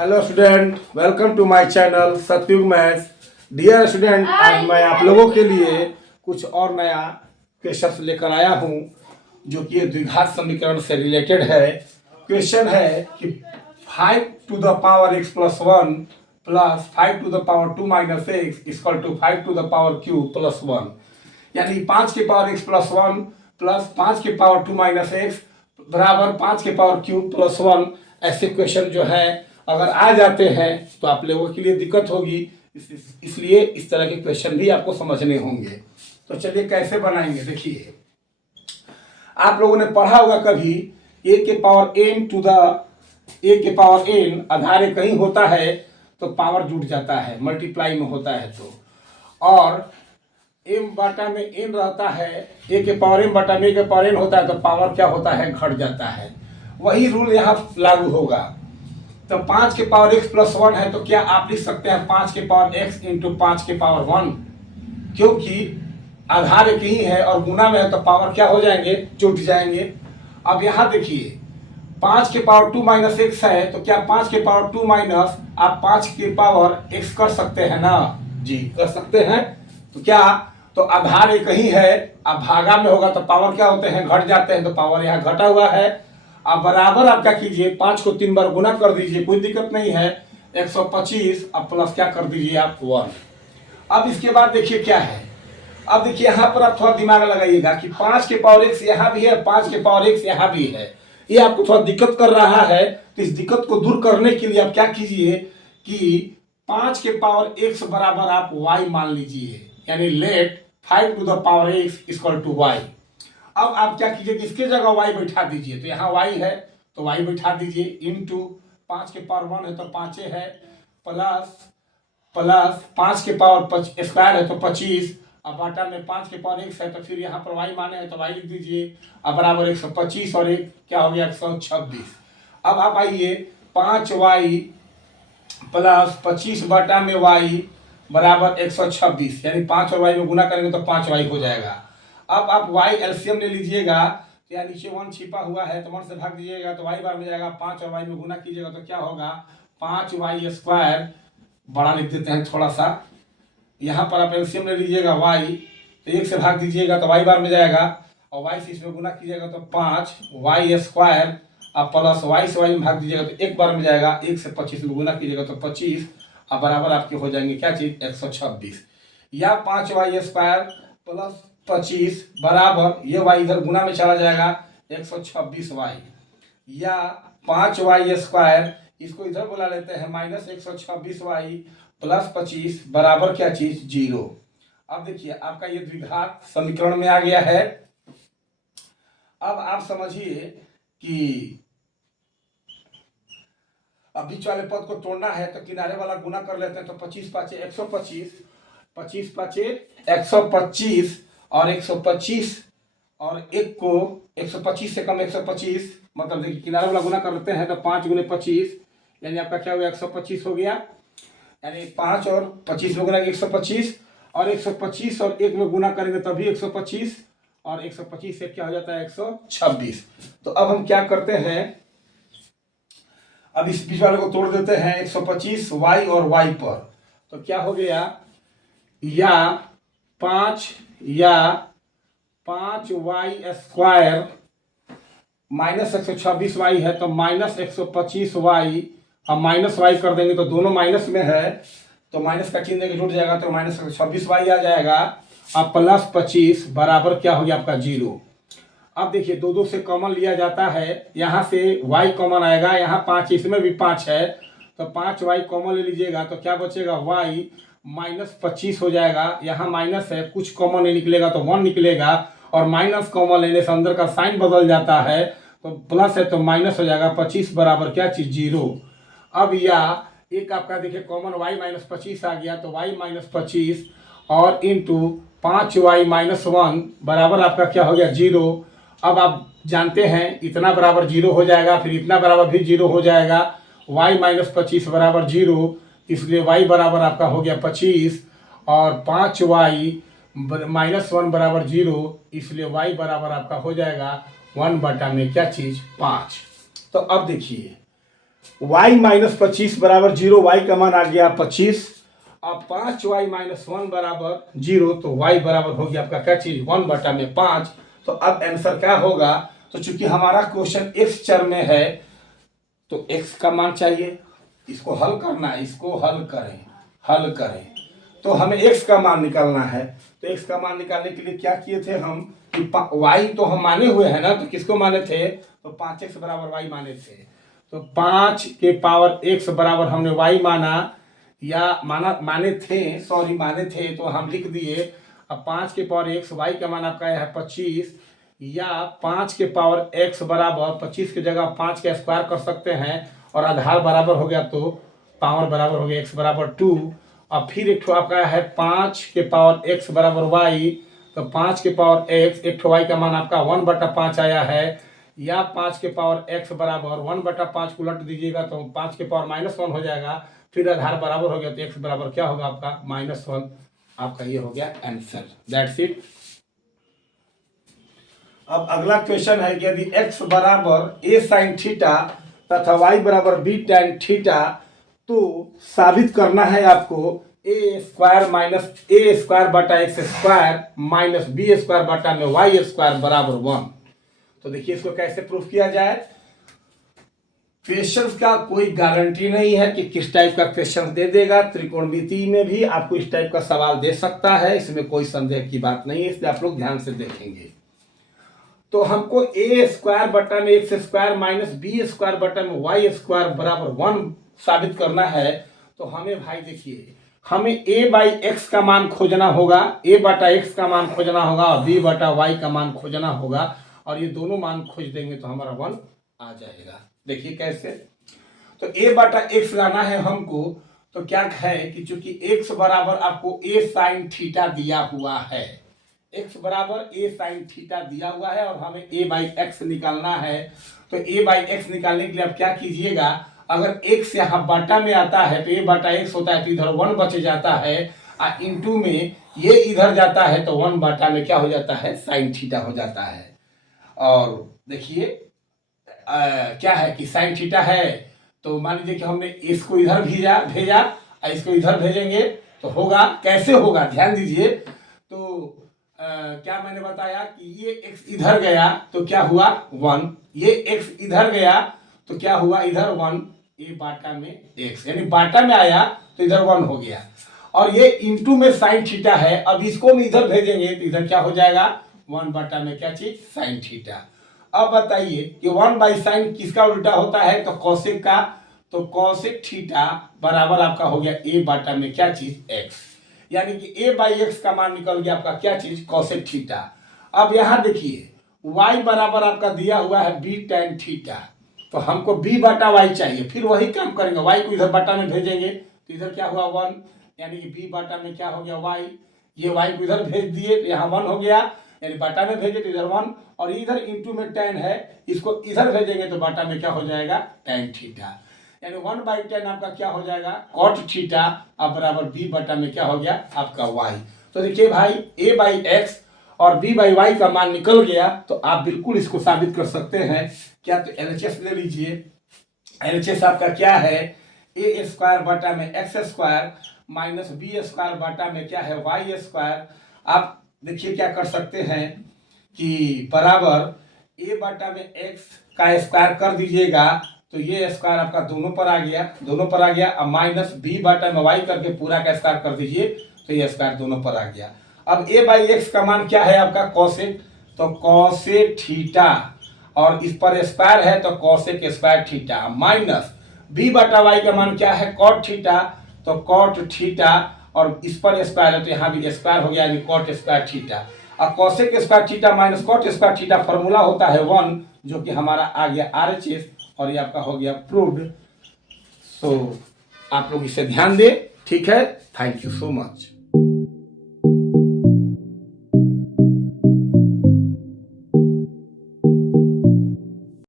Hello student, welcome to my channel Satyug maths. Dear student, आज मैं आप लोगों के लिए कुछ और नया क्वेश्चन लेकर आया हूं जो कि द्विघात समीकरण से रिलेटेड है। क्वेश्चन है कि 5 to the power x plus 1 plus 5 to the power 2 minus X equal to 5 to the power q plus 1, यानी 5 के पावर x प्लस 1 प्लस 5 के पावर 2 माइनस एक्स बराबर 5 के पावर q प्लस 1। ऐसे क्वेश्चन जो है अगर आ जाते हैं तो आप लोगों के लिए दिक्कत होगी, इसलिए इस तरह के क्वेश्चन भी आपको समझने होंगे। तो चलिए कैसे बनाएंगे, देखिए आप लोगों ने पढ़ा होगा कभी a के पावर n आधार कहीं होता है तो पावर जुड़ जाता है, मल्टीप्लाई में होता है तो, और m बटा में n रहता है, a के पावर m बटा में a के पावर n होता है तो पावर क्या होता है, घट जाता है। वही रूल यहाँ लागू होगा। तो 5 के पावर x प्लस 1 है तो क्या आप लिख सकते हैं 5 के पावर x इंटू 5 के पावर 1, क्योंकि आधार एक ही है और गुना में है तो पावर क्या हो जाएंगे, जुट जाएंगे। अब यहाँ देखिए 5 के पावर 2 माइनस एक्स है तो क्या 5 के पावर 2 माइनस आप 5 के पावर x कर सकते हैं ना जी, कर सकते हैं। तो क्या तो आधार एक ही है, अब भागा में होगा तो पावर क्या होते हैं, घट जाते हैं, तो पावर यहाँ घटा हुआ है। अब बराबर आप क्या कीजिए 5 को 3 बार गुना कर दीजिए, कोई दिक्कत नहीं है, 125। अब प्लस क्या कर दीजिए आप 1। अब इसके बाद देखिए क्या है, अब देखिए यहाँ पर आप थोड़ा दिमाग लगाइएगा कि 5 के पावर x यहाँ भी है, 5 के पावर x यहाँ भी है, ये आपको थोड़ा दिक्कत कर रहा है। तो इस दिक्कत को दूर करने के लिए आप क्या कीजिए कि 5 के पावर x बराबर आप y मान लीजिए, यानी let 5 to the power x equal to y। अब आप क्या कीजिए कि इसके जगह y बैठा दीजिए, तो यहाँ y है तो y बैठा दीजिए, इंटू 5 के पावर 1 है तो 5 है, प्लस 5 के पावर स्क्वायर है तो 25, अब बाटा में 5 के पावर x है तो फिर यहाँ पर y माने है तो y लिख दीजिए, अब बराबर 125 और एक क्या हो गया 126। अब आप आइए 5y प्लस 25 बाटा में y बराबर 126, यानी 5 और y में गुना करेंगे तो 5y हो जाएगा। अब आप y एलसीएम ले लीजिएगा, तो यहाँ नीचे 1 छिपा हुआ है तो 1 से भाग दीजिएगा तो y बार में जाएगा, 5 और y में गुना कीजिएगा तो क्या होगा 5y स्क्वायर, बड़ा लिख देते हैं थोड़ा सा, यहाँ पर आप एलसीएम ले लीजिएगा y, तो 1 से भाग दीजिएगा तो y बार में जाएगा, और y से इसमें गुना कीजिएगा तो 5y स्क्वायर, अब प्लस y से y में भाग दीजिएगा तो 1 बार में जाएगा, 1 से 25 में गुना कीजिएगा तो 25, अब बराबर आपके हो जाएंगे क्या चीज 126, या 5y स्क्वायर प्लस 25 बराबर ये y इधर गुना में चला जाएगा 126y, या 5y स्क्वायर इसको इधर बुला लेते हैं माइनस 126y प्लस 25 बराबर क्या चीज 0। अब देखिए आपका ये द्विघात समीकरण में आ गया है। अब आप समझिए कि अब बीच वाले पद को तोड़ना है तो किनारे वाला गुना कर लेते हैं, तो 25 पाँचे 125, 25 पाँचे 125 और 125 और एक को 125 से कम 125, मतलब देखिए किनारे वाला गुना कर लेते हैं तो 5 गुने 25, यानी आपका क्या हुआ 125 हो गया, यानी 5 और 25 में गुना 125, और 125 और 1 में गुना करेंगे तभी 125, और 125 से क्या हो जाता है 126। तो अब हम क्या करते हैं, अब इस बीच वाले को तोड़ देते हैं 125 y और y पर, तो क्या हो गया या 5y स्क्वायर माइनस 126y है तो माइनस 125y, अब माइनस y कर देंगे तो दोनों माइनस में है तो माइनस का चिन्ह जुड़ जाएगा तो माइनस 126y आ जाएगा, अब प्लस 25 बराबर क्या हो गया आपका 0। अब देखिए दो दो से कॉमन लिया जाता है, यहाँ से y कॉमन आएगा, यहाँ 5 इसमें भी 5 है तो 5y कॉमन ले लीजिएगा तो क्या बचेगा y माइनस 25 हो जाएगा, यहाँ माइनस है कुछ कॉमन नहीं निकलेगा तो 1 निकलेगा, और माइनस कॉमन लेने से अंदर का साइन बदल जाता है तो प्लस है तो माइनस हो जाएगा, 25 बराबर क्या चीज 0। अब या एक आपका देखिए कॉमन y माइनस 25 आ गया तो y माइनस 25 और इंटू 5y माइनस 1 बराबर आपका क्या हो गया 0। अब आप जानते हैं इतना बराबर 0 हो जाएगा, फिर इतना बराबर भी 0 हो जाएगा, y माइनस 25 बराबर 0, इसलिए y बराबर आपका हो गया 25, और 5y माइनस 1 बराबर 0, इसलिए y बराबर आपका हो जाएगा 1 बटा में क्या चीज 5। तो अब देखिए y माइनस 25 बराबर 0, y का मान आ गया 25। अब 5y माइनस 1 बराबर 0, तो y बराबर हो गया आपका क्या चीज 1/5। तो अब आंसर क्या होगा, तो चूंकि हमारा क्वेश्चन x चर में है तो x का मान चाहिए, इसको हल करना है, इसको हल करें तो हमें x का मान निकालना है। तो x का मान निकालने के लिए क्या किए थे हम कि y तो हम माने हुए हैं ना, तो किसको माने थे, तो 5x बराबर y माने थे। तो 5 के पावर x बराबर हमने y माना, या माने थे, तो हम लिख दिए। अब 5 के पावर x, y का मान आपका है 25, या 5 के पावर x बराबर 25 की जगह 5 का स्क्वायर कर सकते हैं, और आधार बराबर हो गया तो पावर बराबर हो गया x बराबर 2। और फिर एक ठो आपका है 5 के पावर x बराबर y, तो 5 के पावर x, एक ठो y का मान आपका 1/5 आया है, या 5 के पावर x बराबर 1/5 को उलट दीजिएगा तो 5 के पावर -1 हो जाएगा, फिर आधार बराबर हो गया तो x बराबर क्या होगा आपका -1। आपका ये हो गया आंसर, दैट्स इट। अब अगला क्वेश्चन है कि यदि x बराबर a sin थीटा तथा y बराबर b tan थीटा, तो साबित करना है आपको a square minus a square बटा x square minus b square बटा में y स्क्वायर बराबर 1। तो देखिए इसको कैसे प्रूफ किया जाए। क्वेश्चन का कोई गारंटी नहीं है कि किस टाइप का क्वेश्चन दे देगा, त्रिकोणमिति में भी आपको इस टाइप का सवाल दे सकता है, इसमें कोई संदेह की बात नहीं है, इसलिए आप लोग ध्यान से देखेंगे। तो हमको a स्क्वायर बटा में x square minus b square बटा में y स्क्वायर बराबर 1 साबित करना है। तो हमें भाई देखिए, हमें a बाई एक्स का मान खोजना होगा, a बटा एक्स का मान खोजना होगा और b बटा y का मान खोजना होगा, और ये दोनों मान खोज देंगे तो हमारा 1 आ जाएगा। देखिए कैसे, तो a बटा एक्स लाना है हमको, तो क्या है कि चूंकि x बराबर आपको a साइन थीटा दिया हुआ है, x बराबर a साइन थीटा दिया हुआ है और हमें a बाई एक्स निकालना है। तो a बाई एक्स निकालने के लिए आप क्या कीजिएगा, अगर x यहाँ बाटा में आता है तो a बटा एक्स होता है, तो इधर 1 बच जाता है, और इंटू में ये इधर जाता है तो 1 बाटा में क्या हो जाता है साइन थीटा हो जाता है। और देखिए क्या है कि साइन थीटा है, तो मान लीजिए कि हमने इसको इधर भेजा और इसको इधर भेजेंगे तो होगा, कैसे होगा ध्यान दीजिए। तो क्या मैंने बताया कि ये x इधर गया तो क्या हुआ 1, ये x इधर गया तो क्या हुआ इधर 1, ये बाटा में x, यानी बाटा में आया तो इधर 1 हो गया, और ये इंटू में साइन थीटा है। अब इसको हम इधर भेजेंगे तो इधर क्या हो जाएगा 1 बाटा में क्या चीज साइन थीटा। अब बताइए कि 1 बाई साइन किसका उल्टा होता है, तो कॉसेक का, तो कॉसेक थीटा बराबर आपका हो गया a बाटा में क्या चीज x, यानी कि a बाई एक्स का मान निकल गया आपका क्या चीज कॉसेक थीटा। अब यहां देखिए y बराबर आपका दिया हुआ है b tan थीटा, तो हमको b बटा y चाहिए, फिर वही काम करेंगे, y को इधर बटा में भेजेंगे तो इधर क्या हुआ 1, यानी कि b बटा में क्या हो गया y, ये y को इधर भेज दिए तो यहाँ 1 हो गया, यानी बटा में भेजे तो इधर 1, और इधर इंटू में tan है, इसको इधर भेजेंगे तो बटा में क्या हो जाएगा tan थीटा, यानी 1/10 आपका क्या हो जाएगा कॉट थीटा, अब बराबर b बटा में क्या हो गया आपका y। तो देखिए भाई a बाई एक्स और b बाई वाई का मान निकल गया, तो आप बिल्कुल इसको साबित कर सकते हैं। क्या, तो LHS ले लीजिए, LHS आपका क्या है a स्क्वायर बटा में x square minus b square बटा में क्या है y स्क्वायर। आप देखिए क्या कर सकते हैं कि बराबर a बटा में x का स्क्वायर कर दीजिएगा, तो ये स्क्वायर आपका दोनों पर आ गया, अब माइनस b बटा में y करके पूरा का स्क्वायर कर दीजिए तो ये स्क्वायर दोनों पर आ गया। अब a बाई एक्स का मान क्या है आपका कॉसेक, तो कॉसेक थीटा, और इस पर स्क्वायर है तो cosec square theta, minus b बटा y का मान क्या है कॉट थीटा, तो कॉट थीटा, और इस पर स्क्वायर है तो यहाँ भी स्क्वायर हो गया यानी कॉट स्क्वायर थीटा। और cosec square theta minus cot square theta formula होता है 1, जो कि हमारा आ गया RHS, और ये आपका हो गया प्रूव्ड। सो आप लोग इसे ध्यान दें, ठीक है, थैंक यू सो मच।